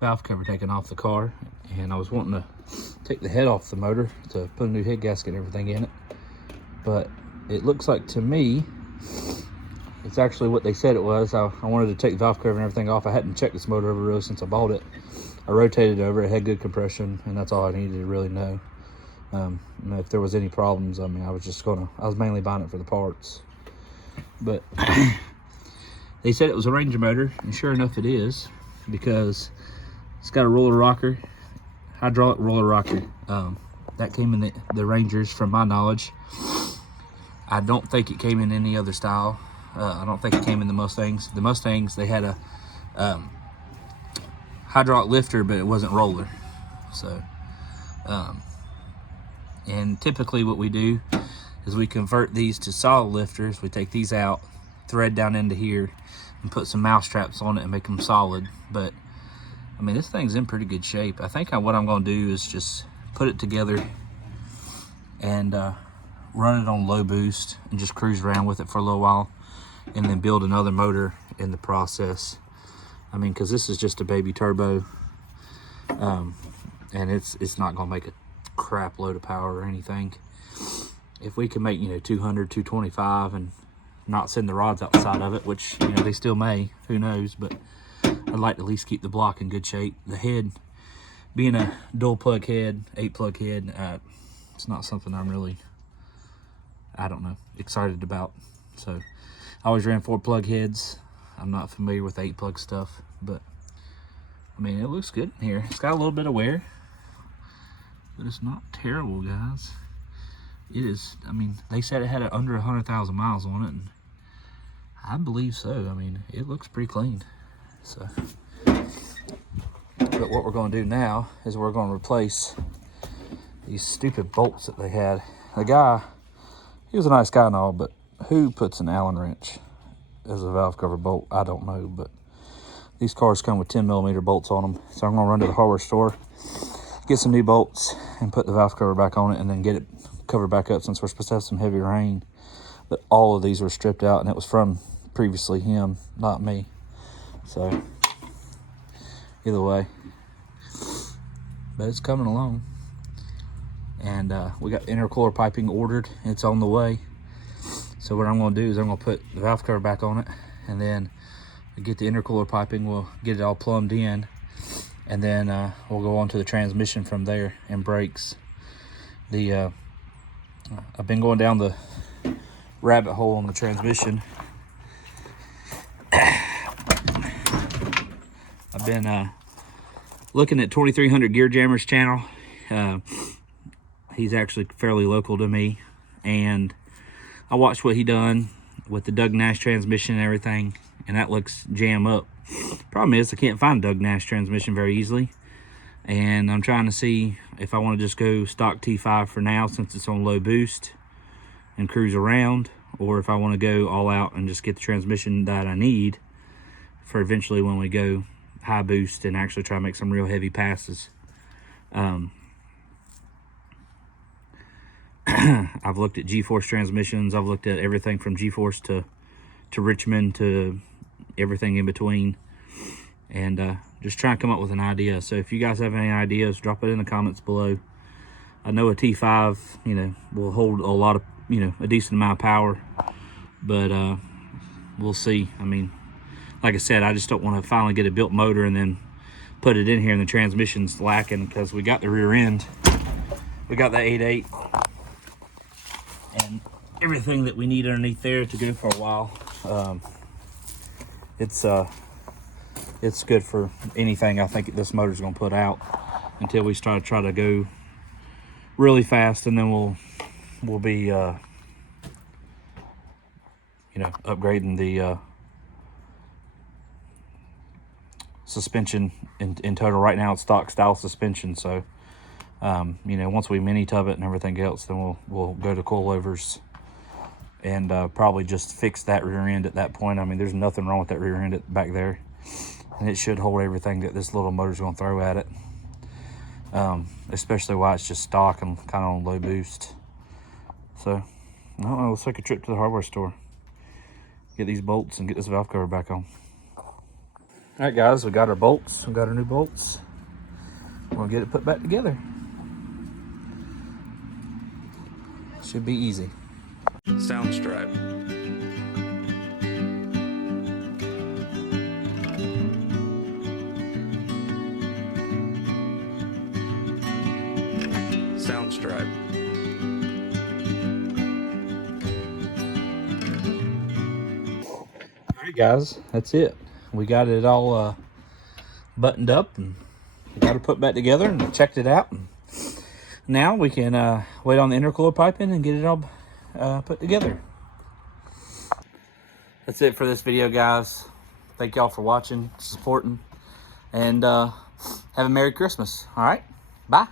valve cover taken off the car, and I was wanting to take the head off the motor to put a new head gasket and everything in it. But it looks like to me, it's actually what they said it was. I wanted to take the valve cover and everything off. I hadn't checked this motor over really since I bought it. I rotated over, it had good compression, and that's all I needed to really know. If there was any problems, I mean, I was mainly buying it for the parts. But they said it was a Ranger motor, and sure enough it is, because it's got a roller rocker, hydraulic roller rocker. That came in the Rangers, from my knowledge. I don't think it came in any other style. I don't think it came in the Mustangs. The Mustangs, they had a hydraulic lifter, but it wasn't roller. So, and typically what we do is we convert these to solid lifters. We take these out, thread down into here, and put some mouse traps on it and make them solid. But I mean, this thing's in pretty good shape. I think what I'm going to do is just put it together and run it on low boost and just cruise around with it for a little while, and then build another motor in the process. I mean, because this is just a baby turbo, and it's not going to make a crap load of power or anything. If we can make 200, 225 and not send the rods outside of it, which they still may, who knows, but I'd like to at least keep the block in good shape. The head being a dual plug head, 8-plug head, it's not something I'm really, I don't know, excited about. So I always ran 4-plug heads. I'm not familiar with 8-plug stuff, but I mean, it looks good in here. It's got a little bit of wear, but it's not terrible, guys. It is, I mean, they said it had under 100,000 miles on it, and I believe so. I mean, it looks pretty clean. So, but what we're going to do now is we're going to replace these stupid bolts that they had. The guy, he was a nice guy and all, but who puts an Allen wrench as a valve cover bolt? I don't know, but these cars come with 10mm bolts on them. So I'm going to run to the hardware store, get some new bolts, and put the valve cover back on it, and then get it covered back up, since we're supposed to have some heavy rain. But all of these were stripped out, and it was from previously him, not me. So either way, but it's coming along. And we got intercooler piping ordered. It's on the way. So what I'm going to do is I'm going to put the valve cover back on it, and then get the intercooler piping. We'll get it all plumbed in, and then we'll go on to the transmission from there, and brakes. I've been going down the rabbit hole on the transmission. I've been looking at 2300 Gear Jammer's channel. He's actually fairly local to me, and I watched what he done with the Doug Nash transmission and everything, and that looks jam up. Problem is, I can't find a Doug Nash transmission very easily, and I'm trying to see if I want to just go stock T5 for now, since it's on low boost, and cruise around, or if I want to go all out and just get the transmission that I need for eventually when we go high boost and actually try to make some real heavy passes. I've looked at G-Force transmissions. I've looked at everything from G-Force to Richmond to everything in between, and just trying to come up with an idea. So if you guys have any ideas, drop it in the comments below. I know a T5, will hold a lot of, a decent amount of power, but we'll see. I mean, like I said, I just don't want to finally get a built motor and then put it in here and the transmission's lacking, because we got the rear end. We got the 8.8 and everything that we need underneath there to go for a while. It's good for anything I think this motor's gonna put out, until we try to go really fast, and then we'll be upgrading the suspension in total. Right now it's stock style suspension, so once we mini tub it and everything else, then we'll go to coilovers and probably just fix that rear end at that point. I mean, there's nothing wrong with that rear end back there, and it should hold everything that this little motor's going to throw at it, especially while it's just stock and kind of on low boost. So I don't know, let's take a trip to the hardware store, get these bolts and get this valve cover back on. All right, guys, we got our bolts. We got our new bolts. We're gonna get it put back together. Should be easy. Sound stripe. Sound stripe. All right, guys, that's it. We got it all buttoned up and got it put back together and checked it out. And now we can wait on the intercooler piping and get it all put together. That's it for this video, guys. Thank y'all for watching, supporting, and have a Merry Christmas. All right, bye.